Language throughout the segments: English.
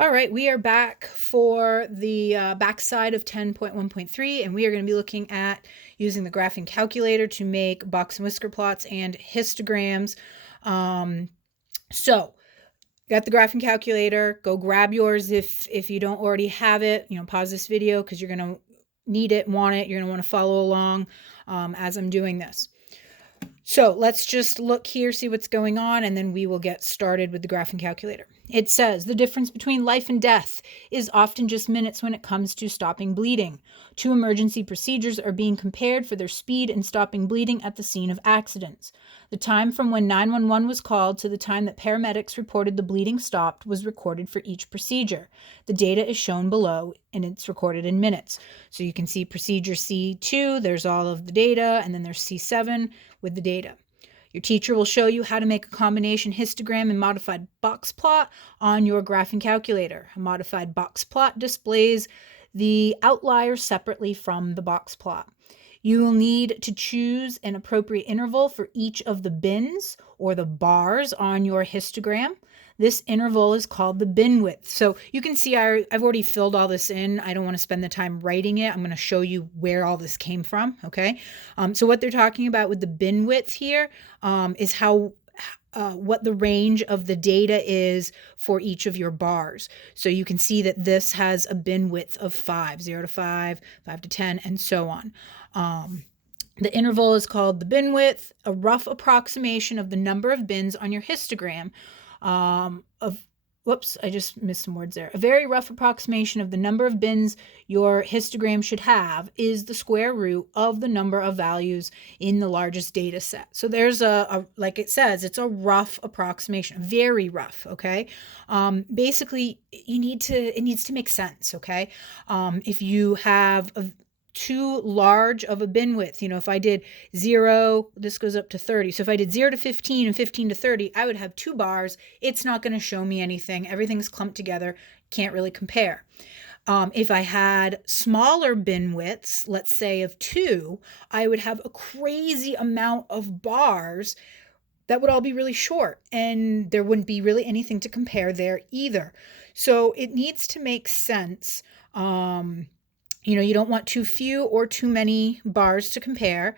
All right, we are back for the backside of 10.1.3, and we are going to be looking at using the graphing calculator to make box and whisker plots and histograms. So, got the graphing calculator. Go grab yours if you don't already have it. Pause this video because you're going to need it, want it. You're going to want to follow along as I'm doing this. So let's just look here, see what's going on, and then we will get started with the graphing calculator. It says the difference between life and death is often just minutes when it comes to stopping bleeding. Two emergency procedures are being compared for their speed in stopping bleeding at the scene of accidents. The time from when 911 was called to the time that paramedics reported the bleeding stopped was recorded for each procedure. The data is shown below, and it's recorded in minutes. So you can see procedure C2, there's all of the data, and then there's C7 with the data. Your teacher will show you how to make a combination histogram and modified box plot on your graphing calculator. A modified box plot displays the outliers separately from the box plot. You will need to choose an appropriate interval for each of the bins or the bars on your histogram. This interval is called the bin width. So you can see I've already filled all this in. I don't want to spend the time writing it. I'm going to show you where all this came from, okay? So what they're talking about with the bin width here is what the range of the data is for each of your bars. So you can see that this has a bin width of 5, 0 to 5, 5 to 10, and so on. The interval is called the bin width, a rough approximation of the number of bins on your histogram whoops, I just missed some words there. A very rough approximation of the number of bins your histogram should have is the square root of the number of values in the largest data set. So there's like it says, it's a rough approximation, very rough, okay? Basically, it needs to make sense, okay? If you have too large of a bin width. If I did 0, this goes up to 30. So if I did 0 to 15 and 15 to 30, I would have 2 bars. It's not going to show me anything. Everything's clumped together. Can't really compare. If I had smaller bin widths, let's say of 2, I would have a crazy amount of bars that would all be really short, and there wouldn't be really anything to compare there either. So it needs to make sense. You don't want too few or too many bars to compare.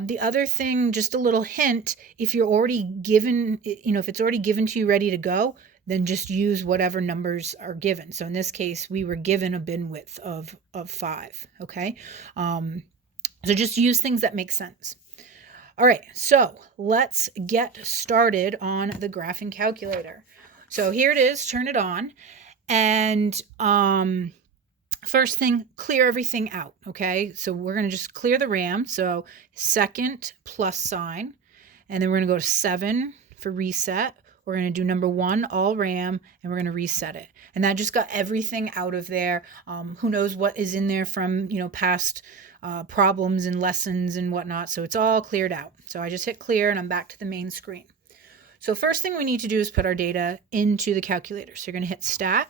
The other thing, just a little hint, if you're already given, if it's already given to you ready to go, then just use whatever numbers are given. So in this case, we were given a bin width of 5, okay? So just use things that make sense. All right, so let's get started on the graphing calculator. So here it is, turn it on, and first thing, clear everything out, okay? So we're going to just clear the RAM. So second plus sign, and then we're going to go to 7 for reset. We're going to do number 1, all RAM, and we're going to reset it. And that just got everything out of there. Who knows what is in there from, past problems and lessons and whatnot. So it's all cleared out. So I just hit clear, and I'm back to the main screen. So first thing we need to do is put our data into the calculator. So you're going to hit Stat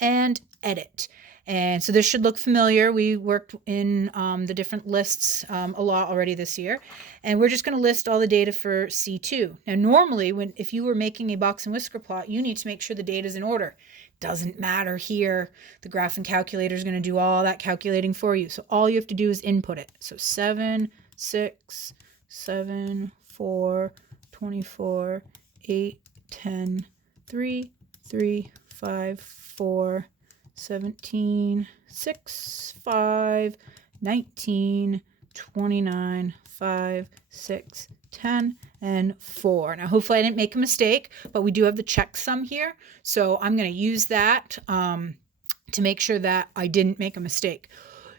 and Edit. And so this should look familiar. We worked in the different lists a lot already this year. And we're just going to list all the data for C2. Now, normally, if you were making a box and whisker plot, you need to make sure the data is in order. Doesn't matter here. The graphing calculator is going to do all that calculating for you. So all you have to do is input it. So 7, 6, 7, 4, 24, 8, 10, 3, 3, 5, 4, 17, 6, 5, 19, 29, 5, 6, 10, and 4. Now, hopefully I didn't make a mistake, but we do have the checksum here. So I'm going to use that to make sure that I didn't make a mistake.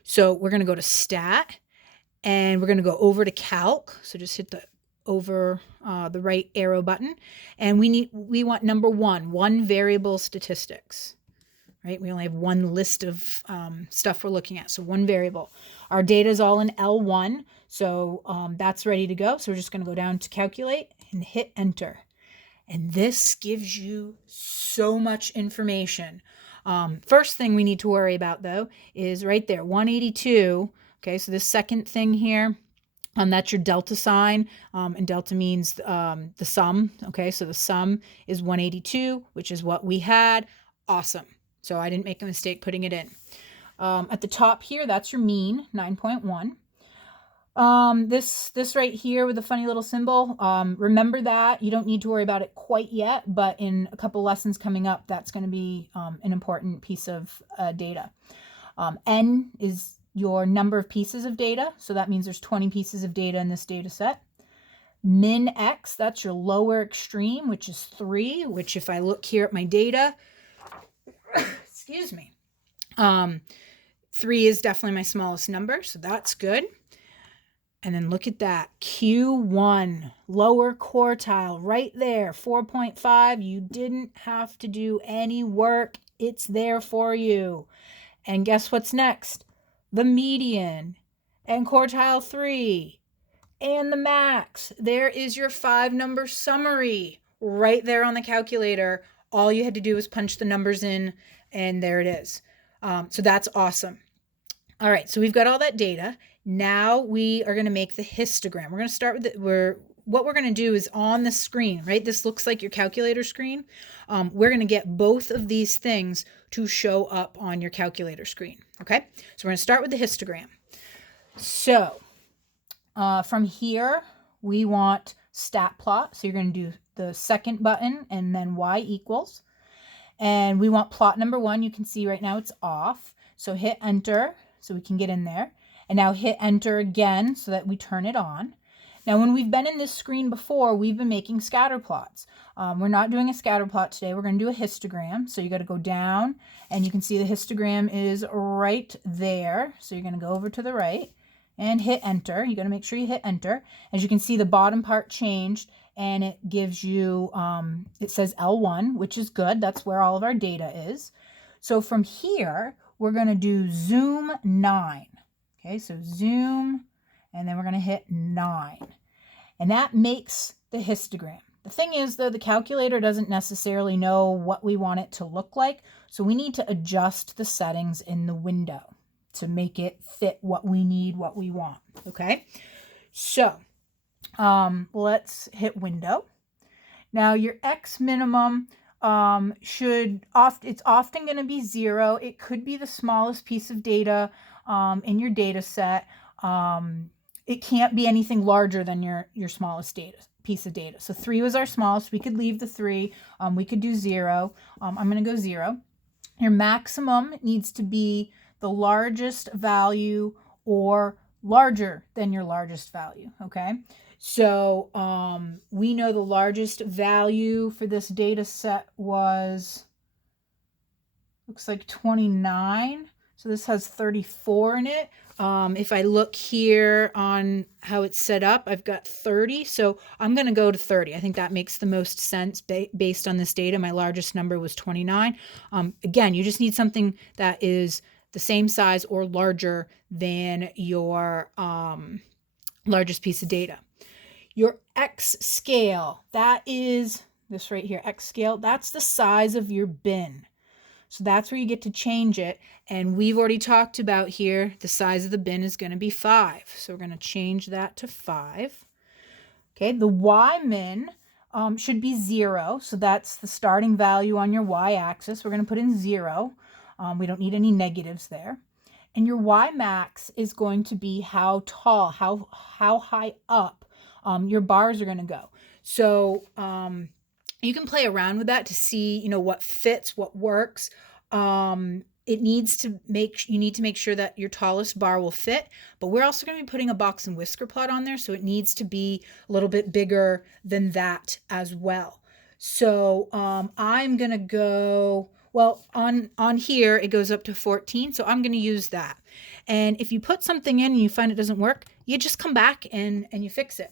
So we're going to go to Stat, and we're going to go over to Calc. So just hit the the right arrow button. And we want number 1 variable statistics. Right? We only have one list of stuff we're looking at. So 1 variable. Our data is all in L1. So that's ready to go. So we're just going to go down to calculate and hit enter. And this gives you so much information. First thing we need to worry about, though, is right there, 182. Okay, so this second thing here, that's your delta sign, and delta means the sum. Okay, so the sum is 182, which is what we had. Awesome. So I didn't make a mistake putting it in. At the top here, that's your mean, 9.1. This right here with the funny little symbol, remember that. You don't need to worry about it quite yet, but in a couple lessons coming up, that's going to be an important piece of data. N is your number of pieces of data, so that means there's 20 pieces of data in this data set. Min X, that's your lower extreme, which is 3, which if I look here at my data, excuse me, 3 is definitely my smallest number, so that's good. And then look at that, Q1, lower quartile, right there, 4.5. You didn't have to do any work. It's there for you. And guess what's next? The median and quartile 3 and the max. There is your 5-number summary right there on the calculator. All you had to do was punch the numbers in, and there it is. So that's awesome. All right, so we've got all that data. Now we are going to make the histogram. We're going to start with what we're going to do is on the screen, right? This looks like your calculator screen. We're going to get both of these things to show up on your calculator screen, okay? So we're going to start with the histogram. So from here, we want stat plot. So you're going to do the second button and then y equals. And we want plot number 1. You can see right now it's off. So hit enter so we can get in there. And now hit enter again so that we turn it on. Now, when we've been in this screen before, we've been making scatter plots. We're not doing a scatter plot today. We're going to do a histogram. So you got to go down, and you can see the histogram is right there. So you're going to go over to the right and hit enter. You got to make sure you hit enter. As you can see, the bottom part changed, and it gives you, it says L1, which is good. That's where all of our data is. So from here, we're going to do zoom 9. Okay, so zoom, and then we're going to hit 9. And that makes the histogram. The thing is, though, the calculator doesn't necessarily know what we want it to look like, so we need to adjust the settings in the window to make it fit what we need, what we want, okay? So let's hit window. Now, your X minimum it's often going to be 0. It could be the smallest piece of data in your data set. It can't be anything larger than your smallest piece of data. So 3 was our smallest. We could leave the 3. We could do 0. I'm going to go 0. Your maximum needs to be the largest value or larger than your largest value, okay? So we know the largest value for this data set was, looks like 29. So this has 34 in it. If I look here on how it's set up, I've got 30. So I'm going to go to 30. I think that makes the most sense based on this data. My largest number was 29. Again, you just need something that is the same size or larger than your largest piece of data. Your X scale, that is this right here, X scale, that's the size of your bin. So that's where you get to change it. And we've already talked about here, the size of the bin is going to be 5. So we're going to change that to 5. Okay, the Y min should be 0. So that's the starting value on your Y axis. We're going to put in 0. We don't need any negatives there. And your Y max is going to be how tall, how high up your bars are going to go. So you can play around with that to see, what fits, what works. You need to make sure that your tallest bar will fit, but we're also going to be putting a box and whisker plot on there, so it needs to be a little bit bigger than that as well. So I'm going to go, well, on here, it goes up to 14, so I'm going to use that. And if you put something in and you find it doesn't work, you just come back and you fix it.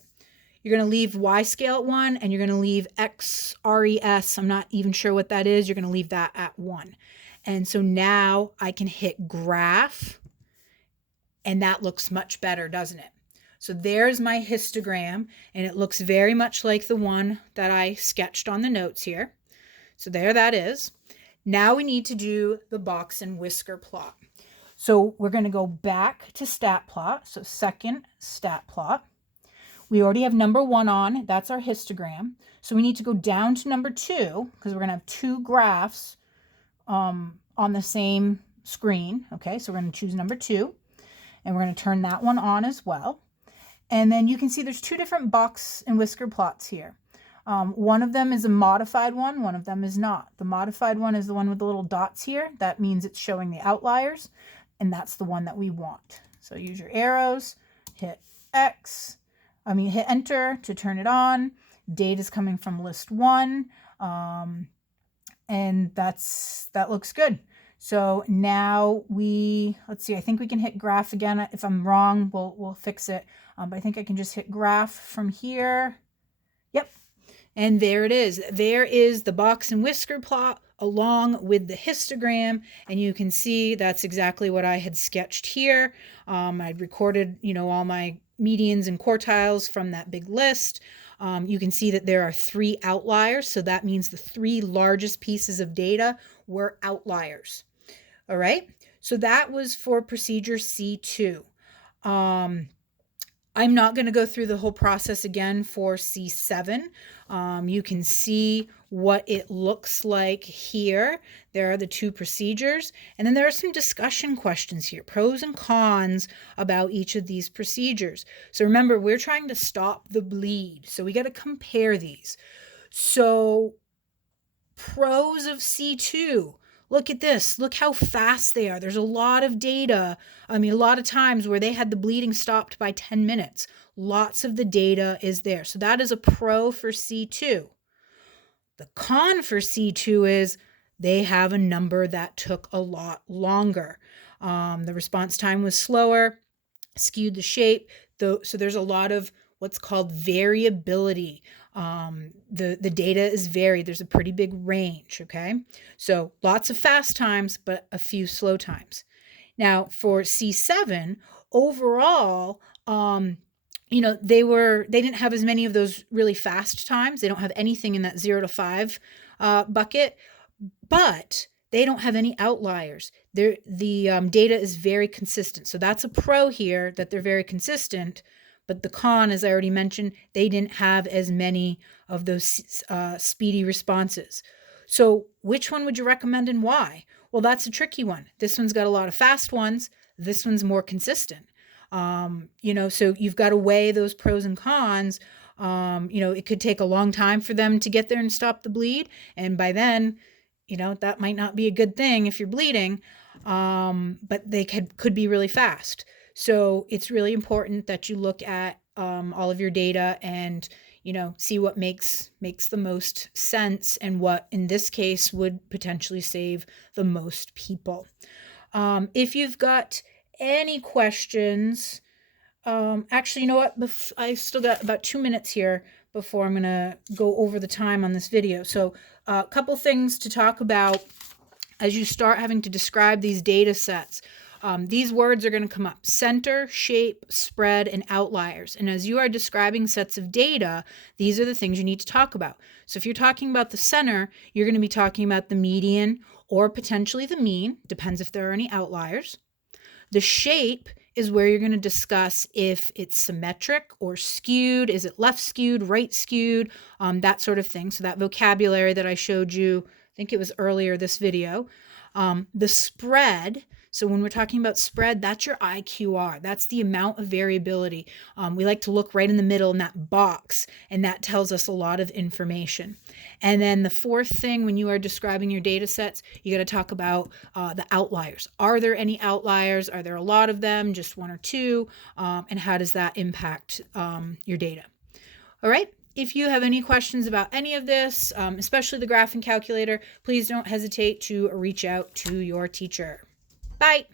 You're going to leave Y scale at 1, and you're going to leave XRES. I'm not even sure what that is. You're going to leave that at 1. And so now I can hit graph, and that looks much better, doesn't it? So there's my histogram, and it looks very much like the one that I sketched on the notes here. So there that is. Now we need to do the box and whisker plot. So we're going to go back to stat plot. So second stat plot. We already have number 1 on. That's our histogram. So we need to go down to number 2 because we're going to have 2 graphs on the same screen. Okay, so we're going to choose number 2, and we're going to turn that one on as well. And then you can see there's 2 different box and whisker plots here. One of them is a modified one of them is not. The modified one is the one with the little dots here. That means it's showing the outliers, and that's the one that we want. So use your arrows, hit hit enter to turn it on. Data is coming from list 1, and that looks good. So now let's see, I think we can hit graph again. If I'm wrong, we'll fix it. But I think I can just hit graph from here. Yep. And there it is. There is the box and whisker plot along with the histogram. And you can see that's exactly what I had sketched here. I'd recorded, all my medians and quartiles from that big list. You can see that there are 3 outliers. So that means the 3 largest pieces of data were outliers. All right. So that was for procedure C2. I'm not going to go through the whole process again for C7. You can see what it looks like here. There are the 2 procedures, and then there are some discussion questions here, pros and cons about each of these procedures. So remember, we're trying to stop the bleed, so we got to compare these. So pros of C2. Look at this. Look how fast they are. There's a lot of data. A lot of times where they had the bleeding stopped by 10 minutes. Lots of the data is there. So that is a pro for C2. The con for C2 is they have a number that took a lot longer. The response time was slower, skewed the shape. So there's a lot of what's called variability. The data is varied. There's a pretty big range, okay? So lots of fast times, but a few slow times. Now for C7, overall, they didn't have as many of those really fast times. They don't have anything in that 0 to 5 bucket, but they don't have any outliers. The data is very consistent. So that's a pro here, that they're very consistent. But the con, as I already mentioned, they didn't have as many of those speedy responses. So which one would you recommend and why? Well, that's a tricky one. This one's got a lot of fast ones. This one's more consistent. So you've got to weigh those pros and cons. It could take a long time for them to get there and stop the bleed. And by then, that might not be a good thing if you're bleeding, but they could be really fast. So it's really important that you look at all of your data and, see what makes the most sense and what, in this case, would potentially save the most people. If you've got any questions, actually, you know what? I've still got about 2 minutes here before I'm going to go over the time on this video. So a couple things to talk about as you start having to describe these data sets. These words are going to come up: center, shape, spread, and outliers. And as you are describing sets of data, these are the things you need to talk about. So if you're talking about the center, you're going to be talking about the median or potentially the mean, depends if there are any outliers. The shape is where you're going to discuss if it's symmetric or skewed. Is it left skewed, right skewed, that sort of thing. So that vocabulary that I showed you, I think it was earlier this video. The spread, so when we're talking about spread, that's your IQR. That's the amount of variability. We like to look right in the middle in that box, and that tells us a lot of information. And then the fourth thing, when you are describing your data sets, you got to talk about the outliers. Are there any outliers? Are there a lot of them, just 1 or 2? And how does that impact your data? All right. If you have any questions about any of this, especially the graphing calculator, please don't hesitate to reach out to your teacher. Bye.